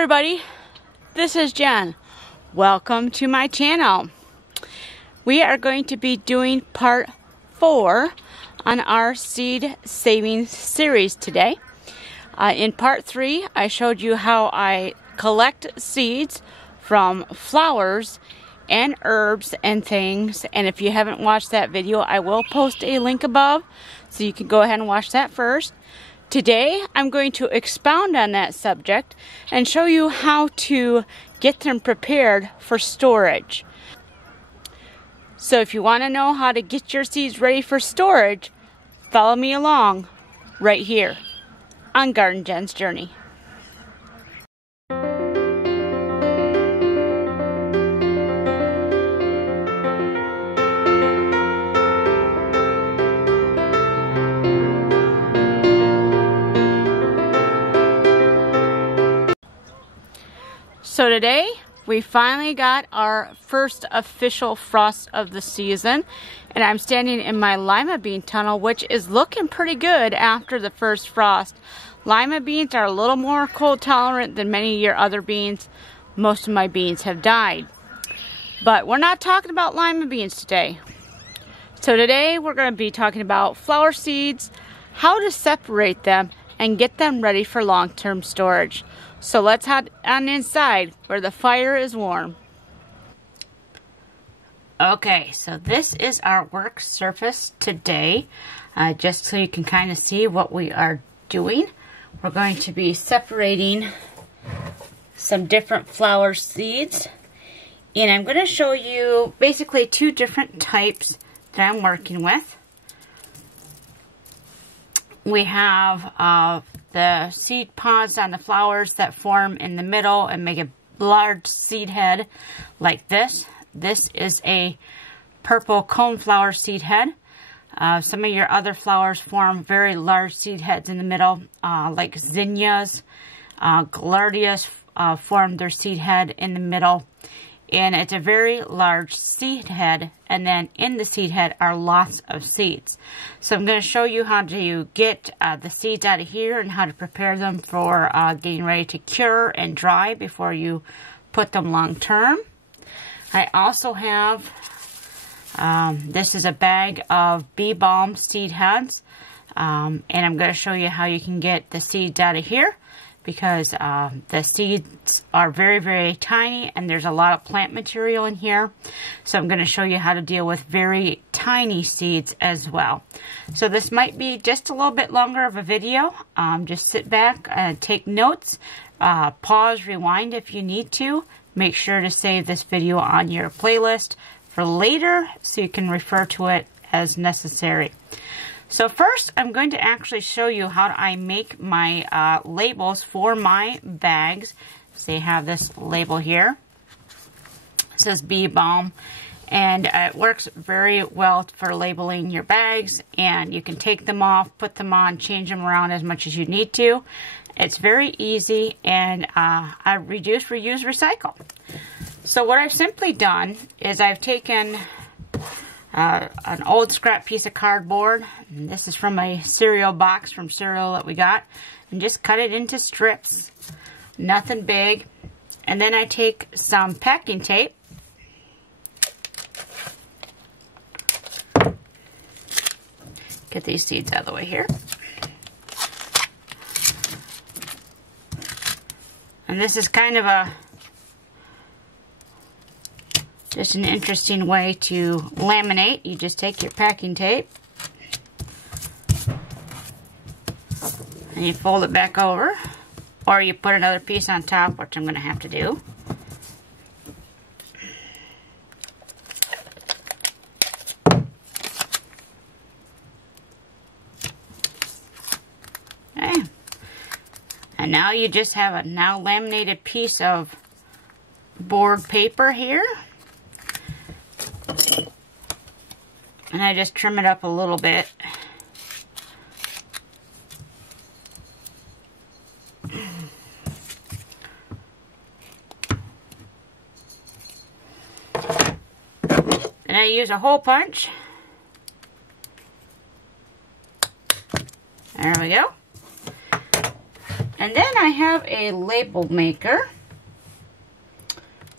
everybody, this is Jen. Welcome to my channel. We are going to be doing part 4 on our seed saving series today. In part 3, I showed you how I collect seeds from flowers and herbs and things, and if you haven't watched that video, I will post a link above so you can go ahead and watch that first. Today, I'm going to expound on that subject and show you how to get them prepared for storage. So if you want to know how to get your seeds ready for storage, follow me along right here on Garden Jen's Journey. So today, we finally got our first official frost of the season, and I'm standing in my lima bean tunnel, which is looking pretty good after the first frost. Lima beans are a little more cold tolerant than many of your other beans. Most of my beans have died. But we're not talking about lima beans today. So today, we're going to be talking about flower seeds, how to separate them, and get them ready for long-term storage. So let's head on inside where the fire is warm. Okay, so this is our work surface today. Just so you can kind of see what we are doing. We're going to be separating some different flower seeds. And I'm going to show you basically 2 different types that I'm working with. We have the seed pods on the flowers that form in the middle and make a large seed head like this. This is a purple coneflower seed head. Some of your other flowers form very large seed heads in the middle, like zinnias, gaillardias form their seed head in the middle. And it's a very large seed head, and then in the seed head are lots of seeds. So I'm going to show you how to get the seeds out of here and how to prepare them for getting ready to cure and dry before you put them long term. I also have, this is a bag of bee balm seed heads, and I'm going to show you how you can get the seeds out of here, because the seeds are very, very tiny and there's a lot of plant material in here. So I'm going to show you how to deal with very tiny seeds as well. So this might be just a little bit longer of a video. Just sit back and take notes. Pause, rewind if you need to. Make sure to save this video on your playlist for later so you can refer to it as necessary. So first, I'm going to actually show you how I make my labels for my bags. So you have this label here. It says bee balm, and it works very well for labeling your bags, and you can take them off, put them on, change them around as much as you need to. It's very easy, and I reduce, reuse, recycle. So what I've simply done is I've taken an old scrap piece of cardboard, and this is from a cereal box from cereal that we got, and just cut it into strips, nothing big. And then I take some packing tape, get these seeds out of the way here, and this is kind of just an interesting way to laminate. You just take your packing tape and you fold it back over, or you put another piece on top, which I'm going to have to do. Okay. And now you just have a now laminated piece of board paper here. And I just trim it up a little bit. And I use a hole punch. There we go. And then I have a label maker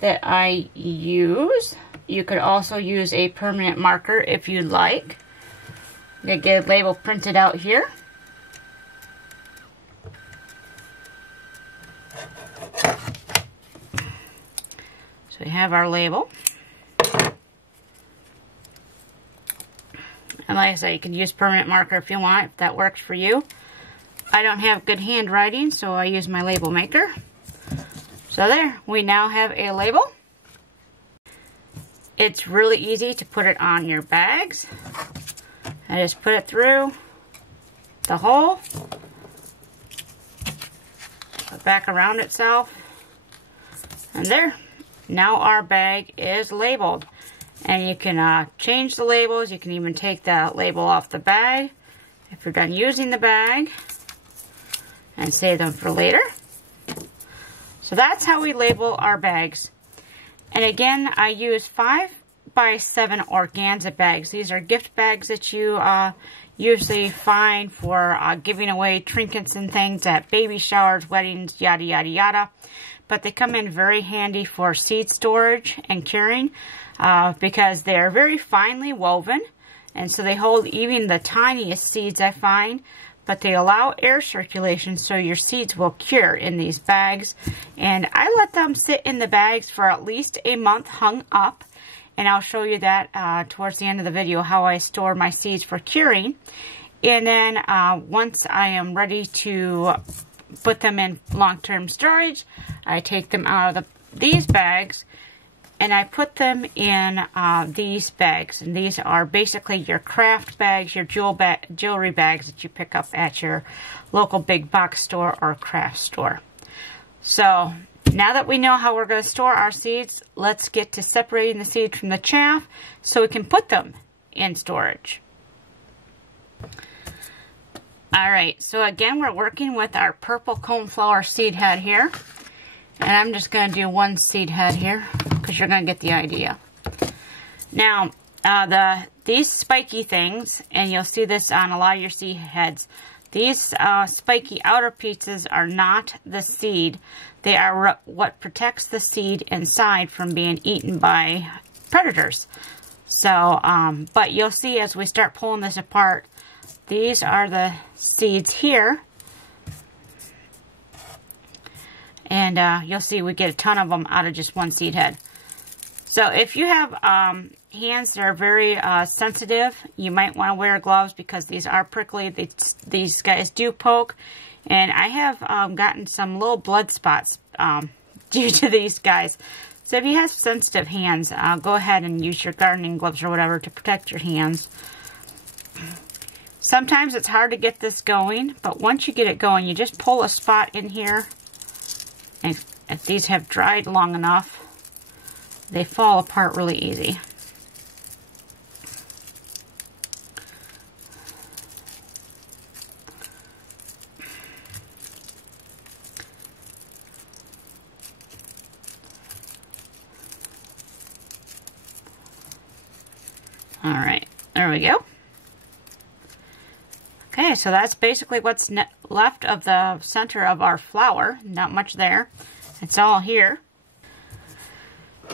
that I use. You could also use a permanent marker if you'd like. I'm going to get a label printed out here. So we have our label. And like I said, you can use permanent marker if you want, if that works for you. I don't have good handwriting, so I use my label maker. So there, we now have a label. It's really easy to put it on your bags. I just put it through the hole, put back around itself, and there. Now our bag is labeled. And you can change the labels. You can even take the label off the bag if you're done using the bag and save them for later. So that's how we label our bags. And again, I use 5x7 organza bags. These are gift bags that you usually find for giving away trinkets and things at baby showers, weddings, yada, yada, yada. But they come in very handy for seed storage and curing. Because they're very finely woven, and so they hold even the tiniest seeds, I find, but they allow air circulation so your seeds will cure in these bags. And I let them sit in the bags for at least a month hung up, and I'll show you that towards the end of the video, how I store my seeds for curing. And then once I am ready to put them in long-term storage, I take them out of these bags and I put them in these bags. And these are basically your craft bags, your jewelry bags that you pick up at your local big box store or craft store. So now that we know how we're going to store our seeds, let's get to separating the seeds from the chaff so we can put them in storage. Alright, so again we're working with our purple coneflower seed head here. And I'm just going to do one seed head here because you're going to get the idea. Now, these spiky things, and you'll see this on a lot of your seed heads, these spiky outer pieces are not the seed. They are what protects the seed inside from being eaten by predators. So, but you'll see as we start pulling this apart, these are the seeds here. And you'll see we get a ton of them out of just one seed head. So if you have hands that are very sensitive, you might want to wear gloves because these are prickly. These guys do poke. And I have gotten some little blood spots due to these guys. So if you have sensitive hands, go ahead and use your gardening gloves or whatever to protect your hands. Sometimes it's hard to get this going, but once you get it going, you just pull a spot in here. And if these have dried long enough, they fall apart really easy. All right, there we go. Okay, so that's basically what's left of the center of our flower. Not much there. It's all here.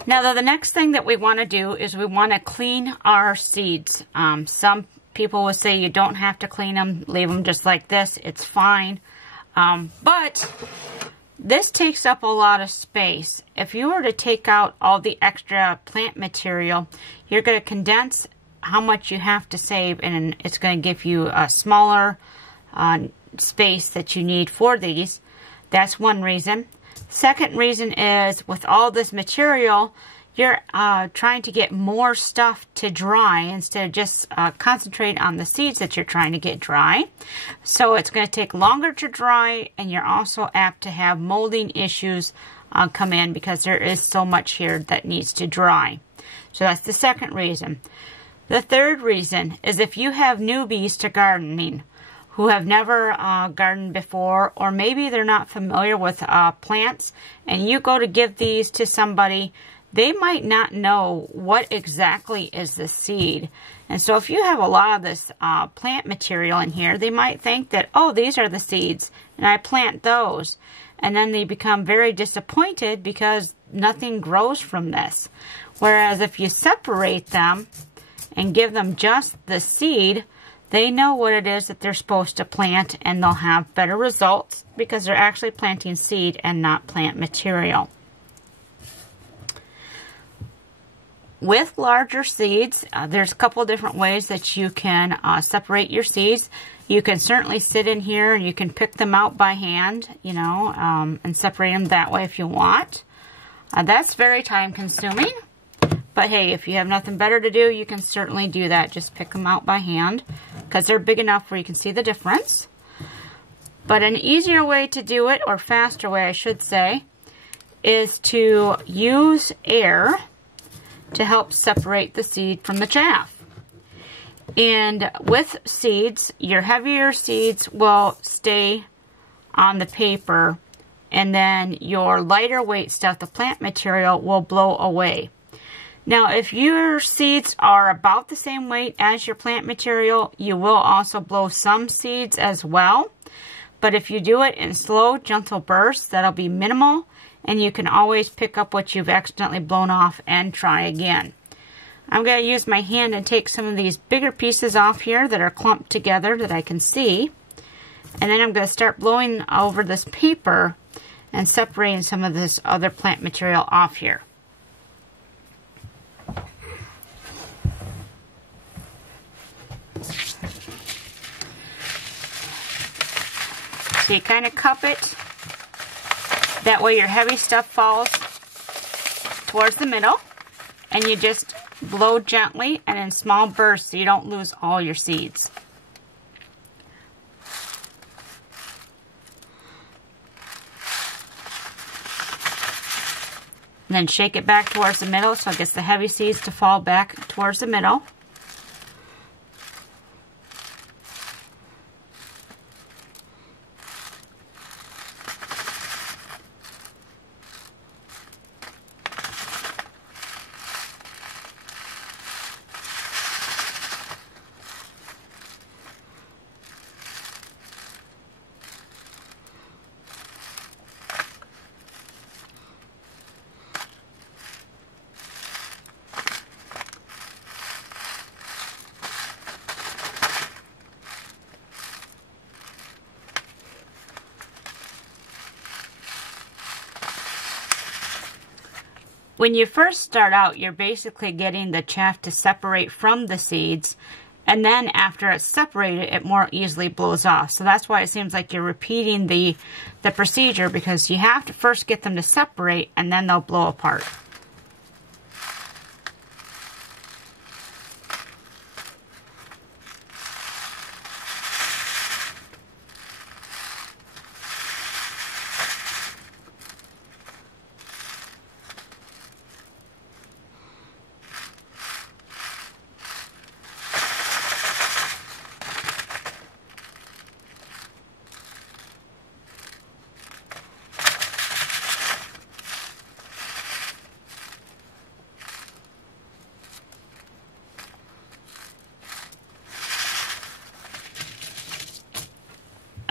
Now, the next thing that we want to do is we want to clean our seeds. Some people will say you don't have to clean them. Leave them just like this. It's fine. But this takes up a lot of space. If you were to take out all the extra plant material, you're going to condense how much you have to save, and it's going to give you a smaller space that you need for these. That's one reason. Second reason is with all this material, you're trying to get more stuff to dry instead of just concentrate on the seeds that you're trying to get dry. So it's going to take longer to dry, and you're also apt to have molding issues come in because there is so much here that needs to dry. So that's the second reason. The third reason is if you have newbies to gardening who have never gardened before, or maybe they're not familiar with plants, and you go to give these to somebody they might not know what exactly is the seed. And so if you have a lot of this plant material in here, they might think that, oh, these are the seeds, and I plant those. And then they become very disappointed because nothing grows from this. Whereas if you separate them and give them just the seed, they know what it is that they're supposed to plant, and they'll have better results because they're actually planting seed and not plant material. With larger seeds, there's a couple different ways that you can separate your seeds. You can certainly sit in here and you can pick them out by hand, you know, and separate them that way if you want. That's very time consuming. But hey, if you have nothing better to do, you can certainly do that. Just pick them out by hand because they're big enough where you can see the difference. But an easier way to do it, or faster way I should say, is to use air to help separate the seed from the chaff. And with seeds, your heavier seeds will stay on the paper, and then your lighter weight stuff, the plant material, will blow away. Now, if your seeds are about the same weight as your plant material, you will also blow some seeds as well. But if you do it in slow, gentle bursts, that'll be minimal, and you can always pick up what you've accidentally blown off and try again. I'm going to use my hand and take some of these bigger pieces off here that are clumped together that I can see. And then I'm going to start blowing over this paper and separating some of this other plant material off here. So you kind of cup it. That way your heavy stuff falls towards the middle, and you just blow gently and in small bursts so you don't lose all your seeds. And then shake it back towards the middle so it gets the heavy seeds to fall back towards the middle. When you first start out, you're basically getting the chaff to separate from the seeds, and then after it's separated, it more easily blows off. So that's why it seems like you're repeating the procedure, because you have to first get them to separate, and then they'll blow apart.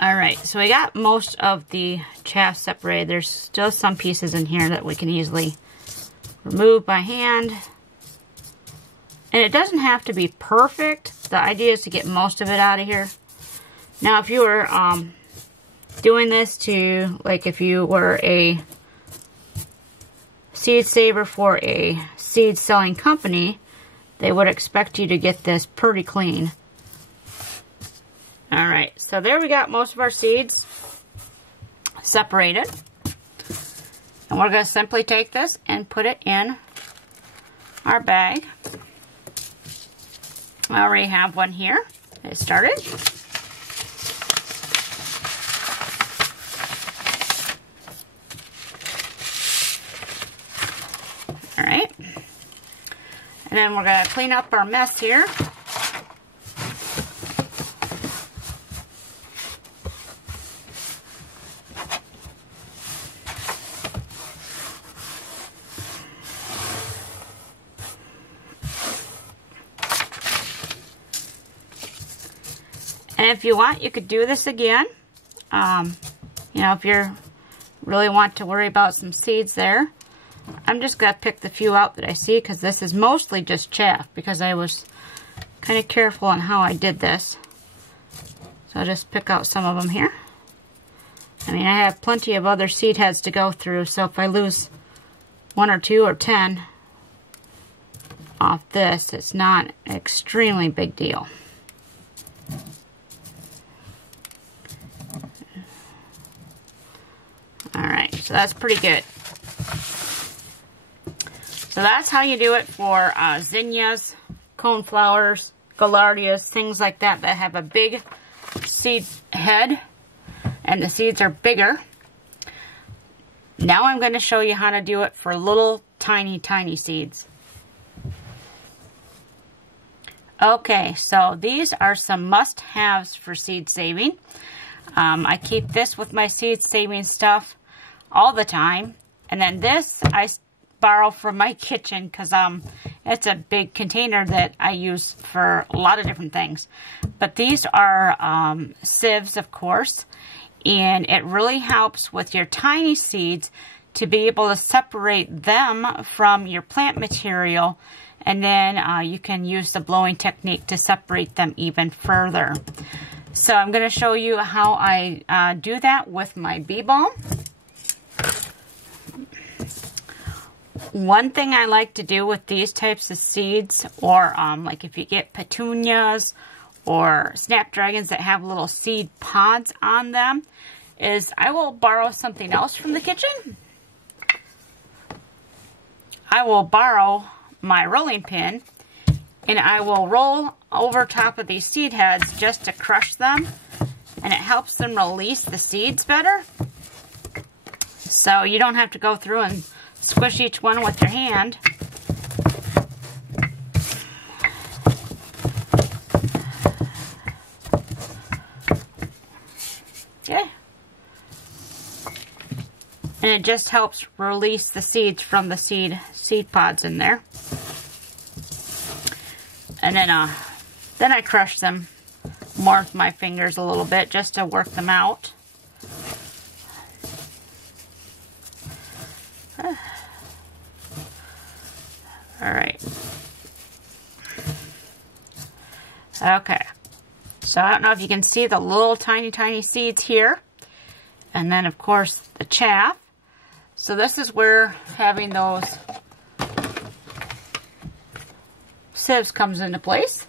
Alright, so we got most of the chaff separated. There's still some pieces in here that we can easily remove by hand. And it doesn't have to be perfect. The idea is to get most of it out of here. Now, if you were doing this to, like if you were a seed saver for a seed selling company, they would expect you to get this pretty clean. Alright, so there we got most of our seeds separated. And we're going to simply take this and put it in our bag. I already have one here. Get started. Alright. And then we're going to clean up our mess here. And if you want, you could do this again. You know, if you really want to worry about some seeds there. I'm just going to pick the few out that I see, because this is mostly just chaff, because I was kind of careful on how I did this. So I'll just pick out some of them here. I mean, I have plenty of other seed heads to go through, so if I lose 1 or 2 or 10 off this, it's not an extremely big deal. Alright, so that's pretty good. So that's how you do it for zinnias, coneflowers, gaillardias, things like that that have a big seed head and the seeds are bigger. Now I'm going to show you how to do it for little tiny seeds. Okay, so these are some must-haves for seed saving. I keep this with my seed saving stuff all the time. And then this I borrow from my kitchen, because it's a big container that I use for a lot of different things. But these are sieves, of course, and it really helps with your tiny seeds to be able to separate them from your plant material, and then you can use the blowing technique to separate them even further. So I'm going to show you how I do that with my bee balm. One thing I like to do with these types of seeds, or like if you get petunias or snapdragons that have little seed pods on them, is I will borrow something else from the kitchen. I will borrow my rolling pin, and I will roll over top of these seed heads just to crush them, and it helps them release the seeds better. So you don't have to go through and squish each one with your hand. Okay. And it just helps release the seeds from the seed pods in there. And then I crush them more with my fingers a little bit just to work them out. Alright. Okay. So I don't know if you can see the little tiny seeds here. And then, of course, the chaff. So this is where having those sieves comes into place.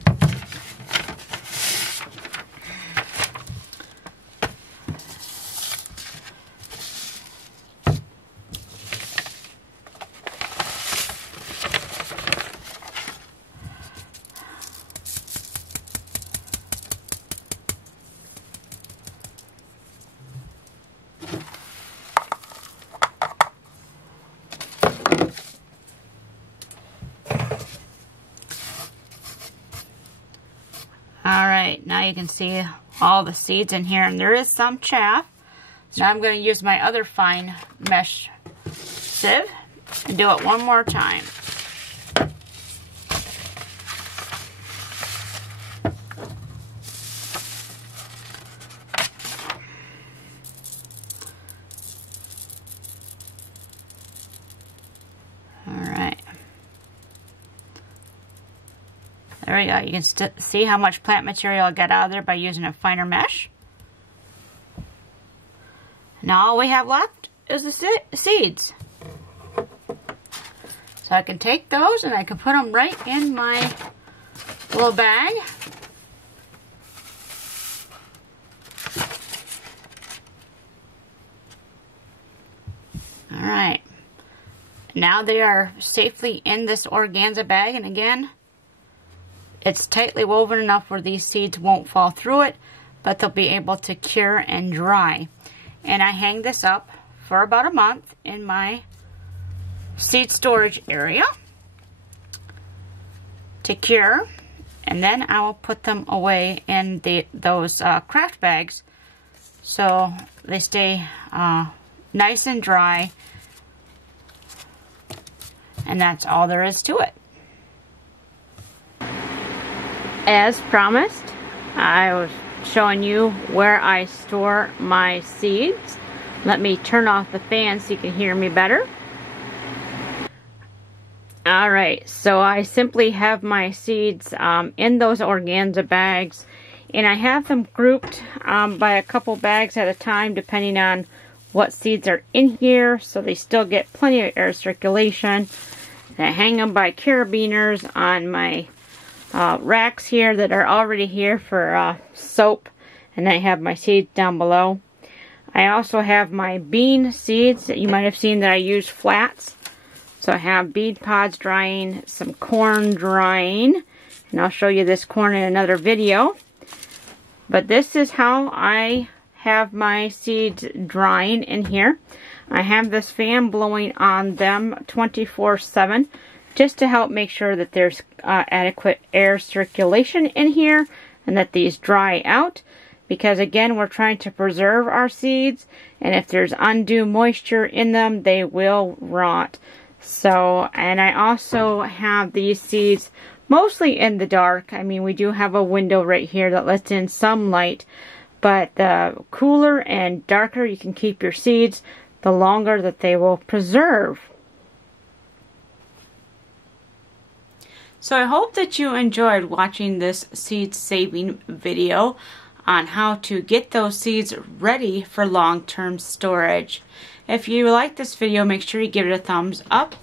Alright, now you can see all the seeds in here, and there is some chaff. So now I'm going to use my other fine mesh sieve and do it one more time. There we go. You can see how much plant material I got out of there by using a finer mesh. Now all we have left is the seeds. So I can take those and I can put them right in my little bag. Alright. Now they are safely in this organza bag, and again, it's tightly woven enough where these seeds won't fall through it, but they'll be able to cure and dry. And I hang this up for about a month in my seed storage area to cure, and then I will put them away in those craft bags so they stay nice and dry, and that's all there is to it. As promised, I was showing you where I store my seeds. Let me turn off the fan so you can hear me better. Alright, so I simply have my seeds in those organza bags, and I have them grouped by a couple bags at a time depending on what seeds are in here, so they still get plenty of air circulation. And I hang them by carabiners on my racks here that are already here for soap, and I have my seeds down below. I also have my bean seeds that you might have seen that I use flats. So I have bead pods drying, some corn drying, and I'll show you this corn in another video. But this is how I have my seeds drying in here. I have this fan blowing on them 24/7 just to help make sure that there's adequate air circulation in here and that these dry out, because again, we're trying to preserve our seeds, and if there's undue moisture in them, they will rot. So, and I also have these seeds mostly in the dark. I mean, we do have a window right here that lets in some light, but the cooler and darker you can keep your seeds, the longer that they will preserve. So I hope that you enjoyed watching this seed saving video on how to get those seeds ready for long-term storage. If you like this video, make sure you give it a thumbs up.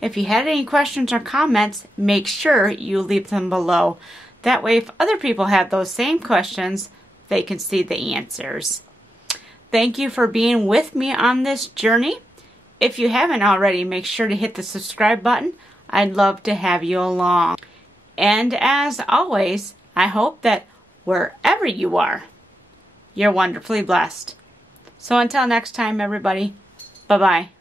If you had any questions or comments, make sure you leave them below. That way, if other people have those same questions, they can see the answers. Thank you for being with me on this journey. If you haven't already, make sure to hit the subscribe button. I'd love to have you along. And as always, I hope that wherever you are, you're wonderfully blessed. So until next time, everybody, bye-bye.